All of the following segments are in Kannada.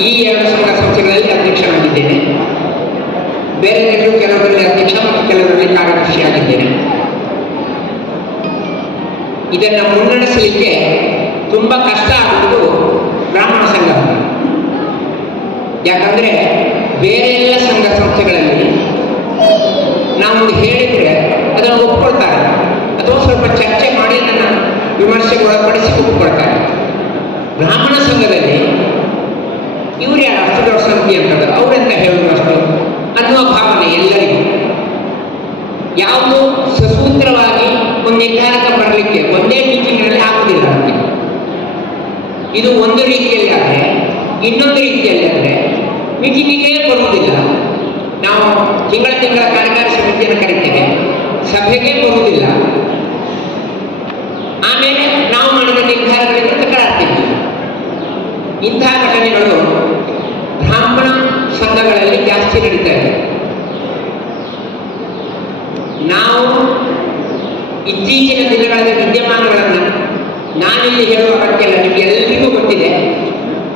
ಈ ಎರಡು ಸಂಘ ಸಂಸ್ಥೆಗಳಲ್ಲಿ ಅಧ್ಯಕ್ಷನಾಗಿದ್ದೇನೆ ಬೇರೆ ಕೆಲವು ಕೆಲವರಲ್ಲಿ ಅಧ್ಯಕ್ಷ ಮತ್ತು ಕೆಲವರಲ್ಲಿ ಕಾರ್ಯದರ್ಶಿಯಾಗಿದ್ದೇನೆ ಇದನ್ನು ಮುನ್ನಡೆಸಲಿಕ್ಕೆ ತುಂಬ ಕಷ್ಟ ಆಗುವುದು ಬ್ರಾಹ್ಮಣ ಸಂಘ. ಯಾಕಂದ್ರೆ ಬೇರೆ ಎಲ್ಲ ಸಂಘ ಸಂಸ್ಥೆಗಳಲ್ಲಿ ನಾವು ಹೇಳಿದರೆ ಅದನ್ನು ಒಪ್ಕೊಳ್ತಾರೆ. ಅಥವಾ ಸ್ವಲ್ಪ ಚರ್ಚೆ ಮಾಡಿ ನನ್ನ ವಿಮರ್ಶೆಗೆ ಒಳಪಡಿಸಿ ಒಪ್ಕೊಳ್ತಾರೆ. ಬ್ರಾಹ್ಮಣ ಸಂಘದಲ್ಲಿ ಅಂತದ್ದು ಅವರೆಂತ ಹೇಳಿದ್ರು ಅಷ್ಟು. ಅನ್ನುವ ಭಾವನೆ ಎಲ್ಲರಿಗೂ. ಯಾವುದು ಸಸೂತ್ರವಾಗಿ ಒಂದು ನಿರ್ಧಾರಕ್ಕೆ ಬರಲಿಕ್ಕೆ ಒಂದೇ ಟೀಚಿನಲ್ಲಿ ಅಂತ ಇದು ಒಂದು ರೀತಿಯಲ್ಲಿ ಆದರೆ, ಇನ್ನೊಂದು ರೀತಿಯಲ್ಲಿ ಆದರೆ ಮೀಟಿಂಗಿಗೆ ಬರುವುದಿಲ್ಲ. ನಾವು ತಿಂಗಳ ತಿಂಗಳ ಕಾರ್ಯಕಾರಿ ಸಮಿತಿಯನ್ನು ಕರೀತೇವೆ, ಸಭೆಗೆ ಬರುವುದಿಲ್ಲ. ಆಮೇಲೆ ನಾವು ಮಾಡಿದ ನಿರ್ಧಾರಗಳಿಂದ ತಕರಾರ್ತೀವಿ ಇಂತಹ ಘಟನೆಗಳು ಇದೆ ನಾವು ಇತ್ತೀಚಿನ ದಿನಗಳಲ್ಲಿ ವಿದ್ಯಮಾನಗಳನ್ನು ನಾನಿಲ್ಲಿ ಹೇಳುವ ಅಗತ್ಯ ಇಲ್ಲ ನಿಮಗೆಲ್ಲರಿಗೂ ಗೊತ್ತಿದೆ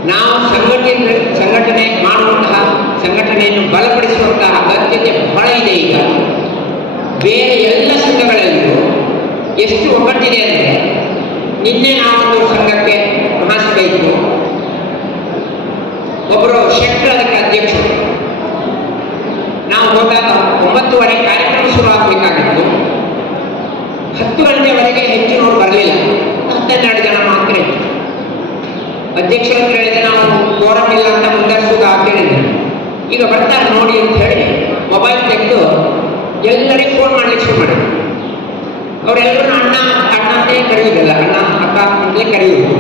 ನಾವು ಸಂಘಟನೆ ಸಂಘಟನೆ ಮಾಡುವಂತಹ ಸಂಘಟನೆಯನ್ನು ಬಲಪಡಿಸುವಂತಹ ಅಗತ್ಯತೆ ಬಹಳ ಇದೆ ಈಗ ಬೇರೆ ಎಲ್ಲ ಸಂಘಗಳಲ್ಲಿಯೂ ಎಷ್ಟು ಒಗ್ಗಟ್ಟಿದೆ ಅಂದರೆ ನಿನ್ನೆ ನಾವೊಂದು ಸಂಘಕ್ಕೆ ಮಹಾಸಭೆ ಇತ್ತು ಒಬ್ಬರು ಶೆಟ್ಟರ್ ಅದಕ್ಕೆ ಅಧ್ಯಕ್ಷರು ನಾವು ಹೋದಾಗ ಒಂಬತ್ತುವರೆ ಕಾರ್ಯಕ್ರಮ ಶುರು ಆಗಬೇಕಾಗಿತ್ತು ಹತ್ತು ಗಂಟೆವರೆಗೆ ಹೆಚ್ಚಿನವರು ಬರಲಿಲ್ಲ. ಹತ್ತೆರಡು ಜನ ಮಾತ್ರ ಇತ್ತು ಅಧ್ಯಕ್ಷರ ಹೇಳಿದ್ರೆ ನಾವು ಫೋರಂ ಇಲ್ಲ ಅಂತ ಮುಂದರ್ಸೋದು ಕೇಳಿದೆ ಈಗ ಬರ್ತಾರೆ ನೋಡಿ ಅಂತ ಹೇಳಿ ಮೊಬೈಲ್ ತೆಗೆದು ಎಲ್ಲರಿಗೂ ಫೋನ್ ಮಾಡ್ಲಿಕ್ಕೆ ಶುರು ಮಾಡಿದ್ರು. ಅವರೆಲ್ಲರೂ ಅಣ್ಣ ಅಣ್ಣ ಅಂತೇ ಕರೆಯುವುದಿಲ್ಲ. ಅಣ್ಣ ಅಕ್ಕ ಅಂತಲೇ ಕರೆಯುವುದು.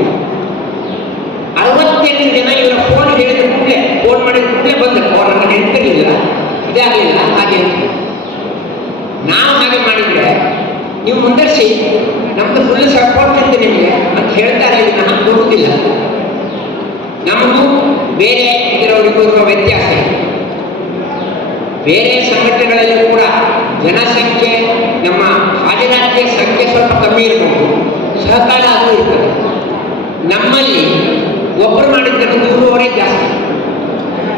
ಅರವತ್ತೆಂಟು ಜನ ಇವರ ಫೋನ್ ಹೇಳಿದ ಕೂಡಲೇ ಫೋನ್ ಮಾಡಿದ ಕೂಡಲೇ ಬಂದರು. ನನಗೆ ನೆನಪಿರಲಿಲ್ಲ, ಇದಾಗಲಿಲ್ಲ, ಹಾಗೆ. ನಾವು ಹಾಗೆ ನೀವು ಮುಂದರ್ಸಿ, ನಮ್ದು ಫುಲ್ ಸಪೋರ್ಟ್ ಇದೆ ನಿಮಗೆ ಅಂತ ಹೇಳ್ತಾರೆ ನಮಗೆ ಹೋಗುದಿಲ್ಲ ನಮಗೂ ಬೇರೆ ಇದರವರಿಗೂ ಇರುವ ವ್ಯತ್ಯಾಸ. ಬೇರೆ ಸಂಘಟನೆಗಳಲ್ಲಿ ಕೂಡ ಜನಸಂಖ್ಯೆ, ನಮ್ಮ ಹಾಜರಾತಿಯ ಸಂಖ್ಯೆ ಸ್ವಲ್ಪ ಕಮ್ಮಿ ಇರಬಹುದು ಸಹಕಾರ ಅದು ಇರ್ತದೆ. ನಮ್ಮಲ್ಲಿ ಒಬ್ಬರು ಮಾಡಿದ್ದನ್ನು ದೂರುವವರೇ ಜಾಸ್ತಿ.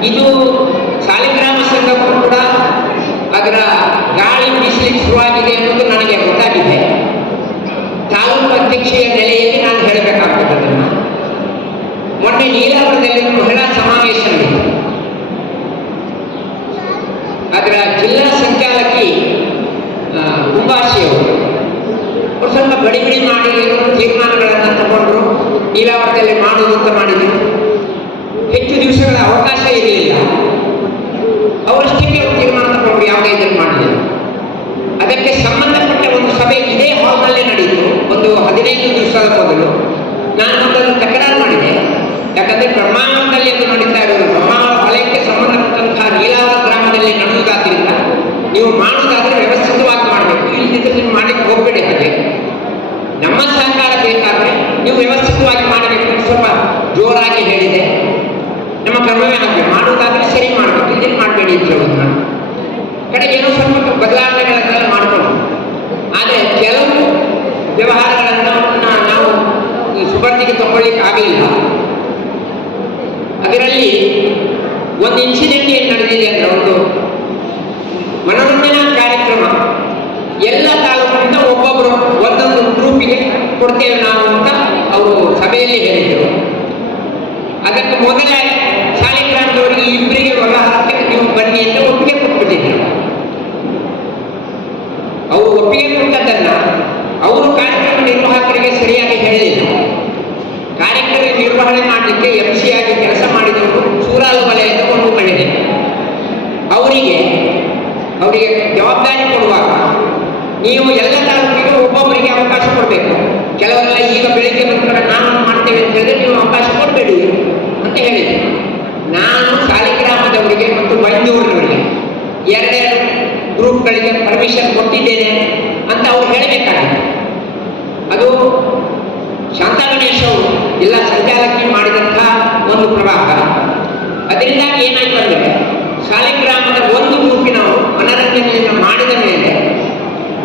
ಇದು ಸಾಲಿಗ್ರಾಮ ಸಂಘಕ್ಕೂ ಕೂಡ ಅದರ ಗಾಳಿ ಬೀಸಲಿಕ್ಕೆ ಶುರುವಾಗಿದೆ ಅನ್ನೋದು ನನಗೆ ಗೊತ್ತಾಗಿದೆ ತಾಲೂಕು ಅಧ್ಯಕ್ಷೆಯ ನೆಲೆಯಲ್ಲಿ ನಾನು ಹೇಳಬೇಕಾಗ್ತದೆ ಅದನ್ನು ಮೊನ್ನೆ ನೀಲಾವರದಲ್ಲಿ ಒಂದು ಮಹಿಳಾ ಸಮಾವೇಶ ನಡೆಯಿತು ಅದರ ಜಿಲ್ಲಾ ಸಂಚಾಲಕಿ ಆ, ಉಪಾಶಿಯವರು ಗಡಿಬಿಡಿ ಮಾಡಿ ತೀರ್ಮಾನಗಳನ್ನು ತಗೊಂಡ್ರು ನೀಲಾವರದಲ್ಲಿ ಮಾಡುವುದು ಅಂತ ಮಾಡಿದ್ರು. ಹೆಚ್ಚು ದಿವಸಗಳ ಅವಕಾಶ ಇರಲಿಲ್ಲ. ಅವರಷ್ಟಕ್ಕೆ ತೀರ್ಮಾನ ತಗೊಂಡ್ರು ಯಾವುದೇ ಇದನ್ನು ಮಾಡಿದ್ರು? ಅದಕ್ಕೆ ಸಂಬಂಧಪಟ್ಟ ಒಂದು ಸಭೆ ಇದೇ ಹಾಲ್ನಲ್ಲೇ ನಡೆಯಿತು ಒಂದು ಹದಿನೈದು ದಿವಸದ ಮೊದಲು. ನಾನು ಅದನ್ನು ತಕರಾರು ಮಾಡಿದೆ ಯಾಕಂದ್ರೆ ಬ್ರಹ್ಮಾಂಡದಲ್ಲಿ ಎಂದು ನಡೀತಾ ಇರೋದು ಬ್ರಹ್ಮಾಂಡ ವಲಯಕ್ಕೆ ಸಂಬಂಧಪಟ್ಟಂತಹ ನೀಲಾವರ ಗ್ರಾಮದಲ್ಲಿ ನಡೆಯುವುದಾದ್ರಿಂದ ನೀವು ಮಾಡುವುದಾದ್ರೆ ವ್ಯವಸ್ಥಿತವಾಗಿ ಮಾಡಬೇಕು ಇಲ್ಲದಿದ್ದರೆ ನೀವು ಮಾಡಲಿಕ್ಕೆ ಹೋಗಬೇಡಿ ಹಾಗೆ ನಮ್ಮ ಸಹಕಾರ ಬೇಕಾದ್ರೆ ನೀವು ವ್ಯವಸ್ಥಿತವಾಗಿ ಮಾಡಬೇಕು ಅಂತ ಸ್ವಲ್ಪ ಜೋರಾಗಿ ಹೇಳಿದೆ ನಮ್ಮ ಕರ್ತವ್ಯ ಹಾಗೆ ಮಾಡುವುದಾದ್ರೆ ಸರಿ ಮಾಡಬೇಕು ಇದನ್ನು ಮಾಡಬೇಡಿ ಅಂತ ಹೇಳೋದು ನಾನು ಕಡೆಗೆ ಏನೋ ಸ್ವಲ್ಪ ಬದಲಾವಣೆಗಳನ್ನೆಲ್ಲ ಮಾಡಿಕೊಂಡು ಆದರೆ ಕೆಲವು ವ್ಯವಹಾರಗಳನ್ನು ನಾ- ನಾವು ಸುಬರ್ದಿಗೆ ತಗೊಳ್ಳಿಕ್ಕೆ ಆಗಲಿಲ್ಲ. ಅದರಲ್ಲಿ ಒಂದು ಇನ್ಸಿಡೆಂಟ್ ಏನು ನಡೆದಿದೆ ಅಂದರೆ ಒಂದು ಮನೋರಂಜನಾ ಕಾರ್ಯಕ್ರಮ. ಎಲ್ಲ ತಾಲೂಕಿನಿಂದ ಒಬ್ಬೊಬ್ಬರು ಒಂದೊಂದು ಗ್ರೂಪಿಗೆ ಕೊಡ್ತೇವೆ ನಾವು ಅಂತ ಅವರು ಸಭೆಯಲ್ಲಿ ಹೇಳಿದರು ಅದಕ್ಕೆ ಮೊದಲೇ ಸಾಲಿಗ್ರಾಮದವರಿಗೆ ಇಬ್ಬರಿಗೆ ವ್ಯವಹಾರಕ್ಕೆ ನೀವು ಬನ್ನಿ ಅಂತ ಒಪ್ಪಿಗೆ ಕೊಟ್ಬಿಟ್ಟಿದ್ರು ಅವರು ಒಪ್ಪಿಗೆ ಕೊಟ್ಟದ್ದನ್ನ ಅವರು ಕಾರ್ಯಕ್ರಮ ನಿರ್ವಾಹಕರಿಗೆ ಸರಿಯಾಗಿ ಹೇಳಲಿಲ್ಲ ಕಾರ್ಯಕ್ರಮ ನಿರ್ವಹಣೆ ಮಾಡಲಿಕ್ಕೆ ಎಂ ಸಿ ಆಗಿ ಕೆಲಸ ಮಾಡಿದವರು ಸೂರಾಲು ವಲಯದ ಒಂದು ಮಹಿಳೆ ಅವರಿಗೆ ಅವರಿಗೆ ಜವಾಬ್ದಾರಿ ಕೊಡುವಾಗ ನೀವು ಎಲ್ಲ ತಾಲೂಕಿಗೆ ಒಬ್ಬೊಬ್ಬರಿಗೆ ಅವಕಾಶ ಕೊಡಬೇಕು ಕೆಲವರೆಲ್ಲ ಈಗ ಬೆಳಿಗ್ಗೆ ಬರ್ತಾರೆ ನಾನು ಮಾಡ್ತೇವೆ ಅಂತ ಹೇಳಿದ್ರೆ ನೀವು ಅವಕಾಶ ಕೊಡಬೇಡಿ ಅಂತ ಹೇಳಿದೆ ನಾನು ಸಾಲಿಗ್ರಾಮದವರಿಗೆ ಮತ್ತು ಬೈಂದೂರಿನವರಿಗೆ ಎರಡೆರಡು ಗ್ರೂಪ್ಗಳಿಗೆ ಪರ್ಮಿಷನ್ ಕೊಟ್ಟಿದ್ದೇನೆ ಅಂತ ಅವ್ರು ಹೇಳಬೇಕಾಗಿತ್ತು ಅದು ಶಾಂತಾ ಎಲ್ಲ ಸಂಚಾಲಕಿ ಮಾಡಿದಂತಹ ಒಂದು ಪ್ರವಾಹ. ಅದರಿಂದಾಗಿ ಏನಾಯ್ತು ಅಂದರೆ ಶಾಲಿಗ್ರಾಮದ ಒಂದು ಗ್ರೂಪಿನವರು ಮನರಂಜನೆಯನ್ನು ಮಾಡಿದ ಮೇಲೆ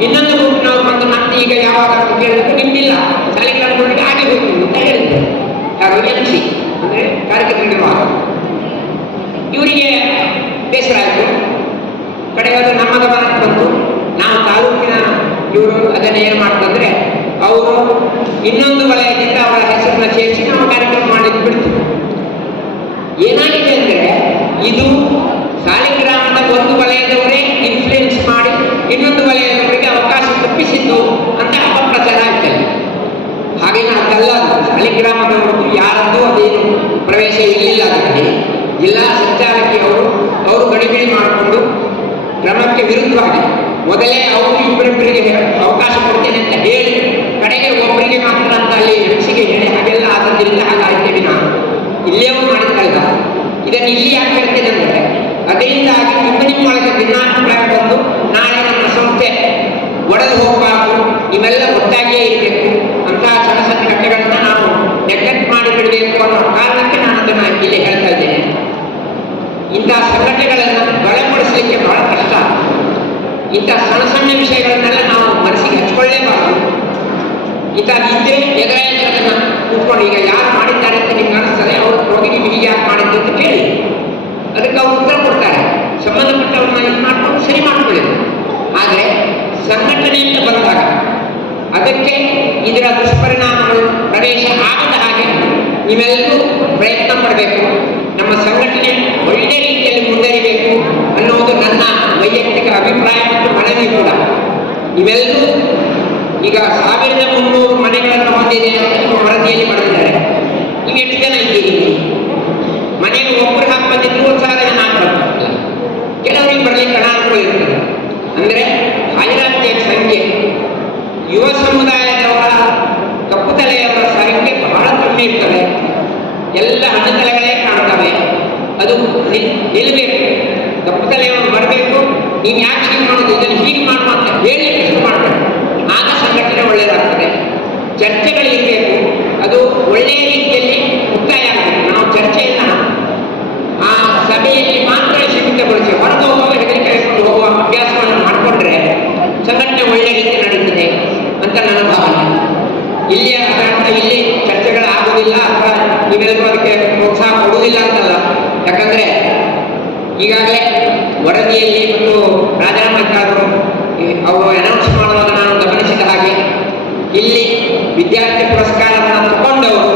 ಇನ್ನೊಂದು ಗ್ರೂಪಿನವರು ಬಂದು, ಮತ್ತೆ ಈಗ ಯಾವಾಗ ಕೇಳಿದ್ರೆ, ನಿಮ್ಮಿಲ್ಲ. ಶಾಲಿಗ್ರಾಮದವರಿಗೆ ಆಗಿ ಹೋಗ್ತೀವಿ ಅಂತ ಹೇಳಿದ್ದೆ ಯಾರು? ಕಾರ್ಯಕ್ರಮಕ್ಕೆ ಕಾರ್ಯಕ್ಕೆ ಇವರಿಗೆ ಬೇಸರ ಆಯಿತು ಕಡೆಯವರು ನಮ್ಮ ಗಮನಕ್ಕೆ ಬಂತು ನಾವು ತಾಲೂಕಿನ ಇವರು ಅದನ್ನ ಏನು ಮಾಡ್ತಂದ್ರೆ ಅವರು ಇನ್ನೊಂದು ವಲಯದಿಂದ ಅವರ ಹೆಸರನ್ನ ಸೇರಿಸಿ ನಾವು ಕಾರ್ಯಕ್ರಮ ಮಾಡಿದ್ದು ಬಿಡ್ತು ಏನಾಗಿದೆ ಅಂದ್ರೆ ಇದು ಸಾಲಿಗ್ರಾಮದ ಒಂದು ವಲಯದವರೇ ಮಾಡಿಕೊಂಡು ಕ್ರಮಕ್ಕೆ ವಿರುದ್ಧವಾಗಿ ಮೊದಲೇ ಅವರು ಇಬ್ಬರಿಬ್ಬರಿಗೆ ಅವಕಾಶ ಕೊಡ್ತೇನೆ ಅಂತ ಹೇಳಿ ಕಡೆಗೆ ಒಬ್ಬರಿಗೆ ಮಾತ್ರ ಅಂತ ಅಲ್ಲಿ ಹೆಚ್ಚಿಗೆ ಹೇಳಿ ಹಾಗೆಲ್ಲ ಆದದ್ರಿಂದ ಇದ್ದೇ ಎದುರಾಗಿ ಅದನ್ನು ಕೂತ್ಕೊಂಡು ಈಗ ಯಾರು ಮಾಡಿದ್ದಾರೆ ಅಂತ ನಿಮ್ಗೆ ಅನಿಸ್ತದೆ ಅವರು ಹೋಗಿ ನೀವು ಹೀಗೆ ಯಾಕೆ ಅಂತ ಕೇಳಿ. ಅದಕ್ಕೆ ಅವರು ಉತ್ತರ ಕೊಡ್ತಾರೆ. ಸಂಬಂಧಪಟ್ಟವ್ರನ್ನ ಇದು ಮಾಡ್ಕೊಂಡು ಸರಿ ಮಾಡ್ಕೊಳ್ಳಿ. ಆದರೆ ಸಂಘಟನೆ ಅಂತ ಬಂದಾಗ ಅದಕ್ಕೆ ಇದರ ದುಷ್ಪರಿಣಾಮಗಳು ಪ್ರವೇಶ ಆಗದ ಹಾಗೆ ನೀವೆಲ್ಲರೂ ಪ್ರಯತ್ನ ಪಡಬೇಕು. ನಮ್ಮ ಸಂಘಟನೆ ಒಳ್ಳೆ ರೀತಿಯಲ್ಲಿ ಮುಂದರಿಬೇಕು ಅನ್ನೋದು ನನ್ನ ವೈಯಕ್ತಿಕ ಅಭಿಪ್ರಾಯ ಮತ್ತು ಮನವಿ ಕೂಡ. ನೀವೆಲ್ಲರೂ ಈಗ ನಿಮ್ಮ ವರದಿಯಲ್ಲಿ ಬರೆದಿದ್ದಾರೆ. ನೀವು ಎಷ್ಟು ಜನ ಇದ್ದೀರಿ ಮನೆಯಲ್ಲಿ ಒಬ್ಬರು ಹಾಕ್ಬಂದಿದ್ರು ಒಂದು ಸಾವಿರ ಜನ ಹಾಕ್ಬಾರ್ದು ಕೆಲವರಿಗೆ ಬರಲಿಕ್ಕೆ ಅನಾನುಕೂಲ ಇರ್ತದೆ. ಅಂದರೆ ಹಾಜರಾತಿಯ ಸಂಖ್ಯೆ. ಯುವ ಸಮುದಾಯದವರ ಕಪ್ಪು ತಲೆಯವರ ಸಂಖ್ಯೆ ಬಹಳ ಕಮ್ಮಿ ಇರ್ತದೆ. ಎಲ್ಲ ಹಣ್ಣು ತಲೆಗಳೇ ಕಾಣ್ತವೆ. ಅದು ನಿಲ್ಲಬೇಕು ಕಪ್ಪು ತಲೆಯವರು ಬರಬೇಕು. ನೀನು ಯಾಕೆ ಹೀಗೆ ಮಾಡೋದು? ಇದನ್ನು ಹೀಗೆ ಮಾಡುವ ಅಂತ ಹೇಳಿ ಮಾಡಬೇಕು. ಆಗ ಸಂಘಟನೆ ಒಳ್ಳೆಯದಾಗ್ತದೆ ಚರ್ಚೆಗಳಿರಬೇಕು ಅದು ಒಳ್ಳೆಯ ರೀತಿಯಲ್ಲಿ ಮುಕ್ತಾಯ ಆಗಬೇಕು ನಾವು ಚರ್ಚೆಯನ್ನು ಆ ಸಭೆಯಲ್ಲಿ ಮಾತ್ರ ಸೀಮಿತಗೊಳಿಸಿ ಹೊರಗೆ ಹೋಗುವ ಹೆದರಿಕೆ ಹೋಗುವ ಅಭ್ಯಾಸವನ್ನು ಮಾಡಿಕೊಂಡ್ರೆ ಸಂಘಟನೆ ಒಳ್ಳೆಯ ರೀತಿ ನಡೀತದೆ ಅಂತ ನನ್ನ ಭಾವನೆ. ಇಲ್ಲಿಯ ಕಾರಣ ಇಲ್ಲಿ ಚರ್ಚೆಗಳು ಆಗುವುದಿಲ್ಲ ಅಥವಾ ನೀವೆಲ್ಲರೂ ಅದಕ್ಕೆ ಪ್ರೋತ್ಸಾಹ ಕೊಡುವುದಿಲ್ಲ ಅಂತಲ್ಲ. ಯಾಕಂದ್ರೆ ಈಗಾಗಲೇ ವರದಿಯಲ್ಲಿ ಮತ್ತು ರಾಜನಾಮಕ್ಕಾದರು ಅವರು ಅನೌನ್ಸ್ ಮಾಡುವಾಗ ನಾನು ಗಮನಿಸಿದ ಹಾಗೆ ಇಲ್ಲಿ ವಿದ್ಯಾರ್ಥಿ ಪುರಸ್ಕಾರವನ್ನು ತಗೊಂಡವರು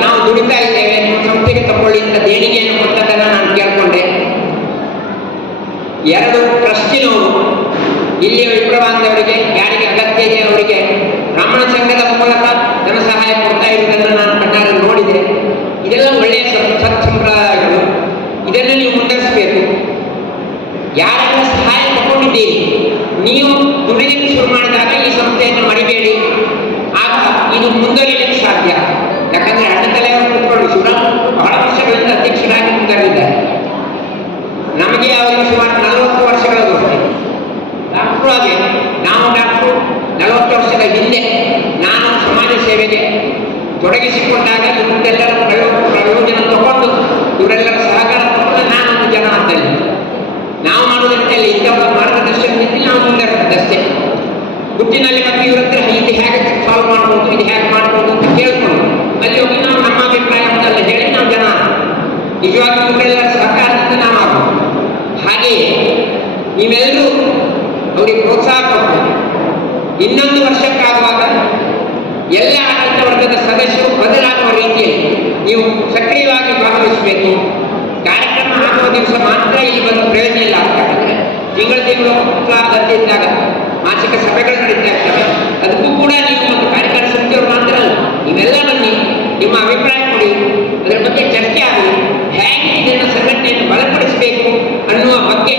ನಾವು ದುಡಿತಾ ಇದ್ದೇವೆ ಸಂಸ್ಥೆಗೆ ತಗೊಳ್ಳಿ ಅಂತ ದೇಣಿಗೆಯನ್ನು ಕೊಟ್ಟದನ್ನು ನಾನು ಕೇಳ್ಕೊಂಡೆ. ಎರಡು ಟ್ರಸ್ಟಿನವರು ಇಲ್ಲಿಯ ವಿಪ್ರಬಾಂಧವರಿಗೆ ಯಾರಿಗೆ ಅಗತ್ಯ ಇದೆ ಅವರಿಗೆ ಬ್ರಾಹ್ಮಣ ಸಂಘದ ಮೂಲಕ ಧನ ಸಹಾಯ ಕೊಡ್ತಾ ಇರುವುದನ್ನು ನಾನು ಕಣ್ಣಾರೆ ನೋಡಿದೆ. ಇದೆಲ್ಲ ಒಳ್ಳೆಯ ಸತ್ ಸತ್ ಸಂಪ್ರದಾಯಗಳು ಇದನ್ನು ನೀವು ಮುಂದುವರಿಸಬೇಕು ಯಾರೆಲ್ಲ ಸಹಾಯ ತಗೊಂಡಿದ್ದೀರಿ ನೀವು ದುಡಿಲಿಕ್ಕೆ ಶುರು ಮಾಡಿದಾಗ ಈ ಸಂಸ್ಥೆಯನ್ನು ಮರಿಬೇಡಿ ಆಗ ಇದು ಮುಂದುವರಿಯಲಿಕ್ಕೆ ಸಾಧ್ಯ ಯಾಕಂದ್ರೆ ಅಣ್ಣ ತಲೆಯವರು ಕೂತ್ಕೊಂಡು ಶಿವರಾಮ್ ಬಹಳ ವರ್ಷಗಳಿಂದ ಅಧ್ಯಕ್ಷರಾಗಿ ಮುಂದುವರಿದ್ದಾರೆ ನಮಗೆ ಅವರಿಗೆ ಸುಮಾರು ನಲವತ್ತು ವರ್ಷಗಳದು ಅಷ್ಟೇ ಡಾಕ್ಟ್ರು ಹಾಗೆ ನಾವು ಡಾಕ್ಟ್ರು ನಲವತ್ತು ವರ್ಷದ ಹಿಂದೆ ನಾನು ಸಮಾಜ ಸೇವೆಗೆ ತೊಡಗಿಸಿಕೊಂಡಾಗ ಇವರೆಲ್ಲರ ಪ್ರಯೋಗ ಪ್ರಯೋಜನ ತಗೊಂಡು ಇವರೆಲ್ಲರ ಸಹಕಾರ ತಗೊಂಡು ನಾನೊಂದು ಜನ ಅಂತ ಇದ್ದೆ. ನಾವು ಮಾಡುವುದರಲ್ಲಿ ಇಂಥವರ ಮಾರ್ಗದರ್ಶನದಲ್ಲಿ ನಾವು ಮುಂದುವರೆದಷ್ಟೇ ಗುಟ್ಟಿನಲ್ಲಿ ಮತ್ತೆ ಇವ್ರ ಹತ್ರ ಇದು ಹೇಗೆ ಸಾಲ್ವ್ ಮಾಡ್ಬೋದು ಇದು ಹೇಗೆ ಮಾಡ್ಬೋದು ಅಂತ ಕೇಳ್ಕೊಂಡು ಅಲ್ಲಿ ಹೋಗಿ ನಾವು ನಮ್ಮ ಅಭಿಪ್ರಾಯವನ್ನೆಲ್ಲ ಹೇಳಿ ನಾವು ಜನ ನಿಜವಾಗಿ ಇವರೆಲ್ಲರ ಸಹಕಾರದಿಂದ ನಾವು ಆಗ್ಬೋದು ಹಾಗೆಯೇ ನೀವೆಲ್ಲರೂ ಅವರಿಗೆ ಪ್ರೋತ್ಸಾಹ ಕೊಟ್ಟು ಇನ್ನೊಂದು ವರ್ಷಕ್ಕಾಗುವಾಗ ಎಲ್ಲ ಆಡಳಿತ ವರ್ಗದ ಸದಸ್ಯರು ಬದಲಾಗುವ ರೀತಿಯಲ್ಲಿ ನೀವು ಸಕ್ರಿಯವಾಗಿ ಭಾಗವಹಿಸಬೇಕು ಕಾರ್ಯಕ್ರಮ ಆಗುವ ದಿವಸ ಮಾತ್ರ ಇಲ್ಲಿ ಬಂದು ಪ್ರಯೋಜನ ಇಲ್ಲ ಯಾಕಂದ್ರೆ ತಿಂಗಳು ತಿಂಗಳು ಉತ್ಸಾಹದಲ್ಲಿ ಇದ್ದಾಗ ಮಾಸಿಕ ಸಭೆಗಳು ನಡೀತಾ ಇರ್ತವೆ ಅದಕ್ಕೂ ಕೂಡ ನೀವು ಒಂದು ಕಾರ್ಯಕಾರಿ ಸಮಿತಿಯವರು ಮಾತ್ರ ಅಲ್ಲ ನೀವೆಲ್ಲ ಬನ್ನಿ ನಿಮ್ಮ ಅಭಿಪ್ರಾಯ ಕೊಡಿ ಅದರ ಬಗ್ಗೆ ಚರ್ಚೆ ಆಗಲಿ ಹೇಗೆ ಇದನ್ನು ಸಂಘಟನೆಯನ್ನು ಬಲಪಡಿಸಬೇಕು ಅನ್ನುವ ಬಗ್ಗೆ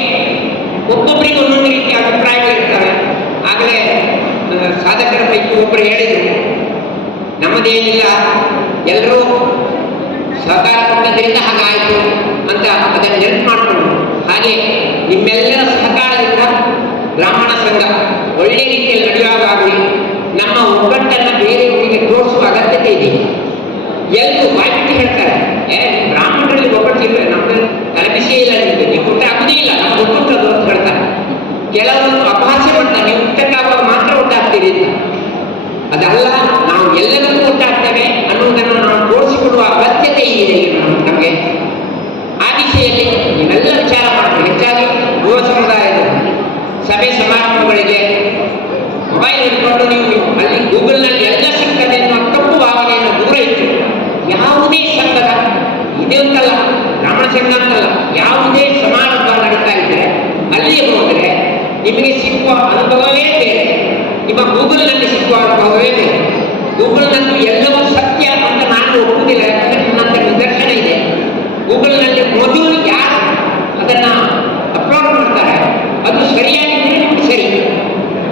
ಒಬ್ಬೊಬ್ಬರಿಗೆ ಒಂದೊಂದು ರೀತಿಯ ಅಭಿಪ್ರಾಯಗಳಿರ್ತವೆ ಆಗಲೇ ಆ, ಸಾಧಕರ ಪೈಕಿ ಒಬ್ಬರು ಹೇಳಿದರು ನಮ್ಮದೇನಿಲ್ಲ ಎಲ್ಲರೂ ಸಹಕಾರ ಹಾಗಾಯಿತು ಅಂತ ಅದನ್ನು ನೆನಪು ಮಾಡಿಕೊಂಡು ಹಾಗೆ ನಿಮ್ಮೆಲ್ಲರ ಸಹಕಾರದಿಂದ ಬ್ರಾಹ್ಮಣ ಸಂಘ ಒಳ್ಳೆ ರೀತಿಯಲ್ಲಿ ನಡೆಯುವಾಗಲಿ ನಮ್ಮ ಒಗ್ಗಟ್ಟನ್ನು ಬೇರೆಯವರಿಗೆ ತೋರಿಸುವ ಅಗತ್ಯತೆ ಇದೆ. ಎಲ್ಲರೂ ಬಾಯ್ಬಿಟ್ಟು ಹೇಳ್ತಾರೆ. ಏ, ಬ್ರಾಹ್ಮಣರಲ್ಲಿ ಒಗ್ಗಟ್ಟಿಲ್ಲ ನಮ್ದು ನಿಮಗೆ ಸಿಕ್ಕುವ ಅನುಭವವೇ ಬೇರೆ. ನಿಮ್ಮ ಗೂಗಲ್ನಲ್ಲಿ ಸಿಕ್ಕುವ ಅನುಭವವೇ ಬೇರೆ. ಗೂಗಲ್ನಲ್ಲಿ ಎಲ್ಲವೂ ಸತ್ಯ ಅಂತ ನಾನು ಒಪ್ಪುವುದಿಲ್ಲ. ಯಾಕಂದರೆ ನನ್ನಂತ ನಿದರ್ಶನ ಇದೆ. ಗೂಗಲ್ನಲ್ಲಿ ಮೊದಲು ಯಾರು? ಅದನ್ನು ಅಪ್ಲೋಡ್ ಮಾಡ್ತಾರೆ. ಅದು ಸರಿಯಾಗಿದ್ದರೆ ನಿಮಗೆ ಸರಿ.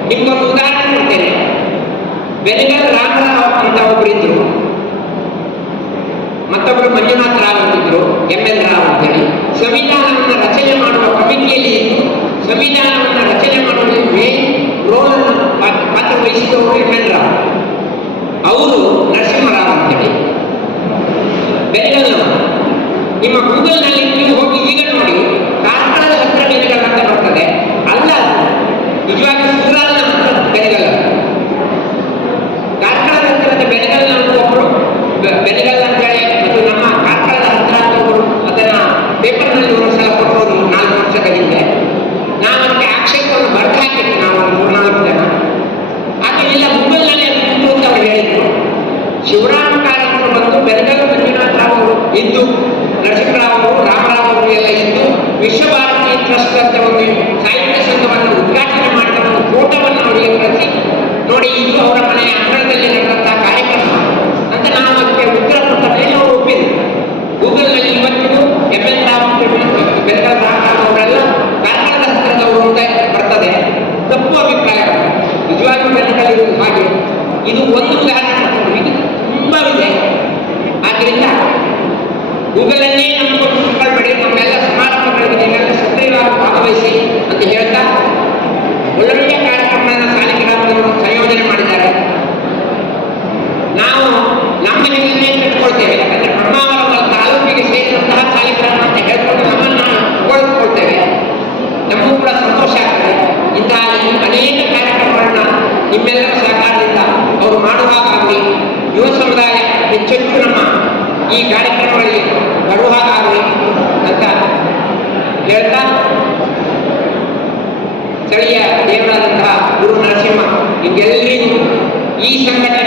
ನಿಮ್ಮೊಂದು ಉದಾಹರಣೆ ಕೊಡ್ತೇನೆ. ಬೆನಗಲ್ ರಾಮರಾವ್ ಅಂತ ಒಬ್ಬರಿದ್ದರು ಮತ್ತೊಬ್ಬರು ಮಂಜುನಾಥ ರಾವ್ ಅಂತಿದ್ರು ಎಂ ಎಲ್ ರಾವ್ ಅಂತೇಳಿ ಸಂವಿಧಾನವನ್ನು ರಚನೆ ಮಾಡುವ ಕಮಿಟಿಯಲ್ಲಿ ಸಂವಿಧಾನವನ್ನು ವಹಿಸಿದವರು ಎಮ್ಮೆನ್ರಾವ್ ಅವರು. ನರಸಿಂಹರಾವ್ ಅಂತೇಳಿ. ಬೆಂಗಳೂರು ನಿಮ್ಮ ಗೂಗಲ್ನಲ್ಲಿ He can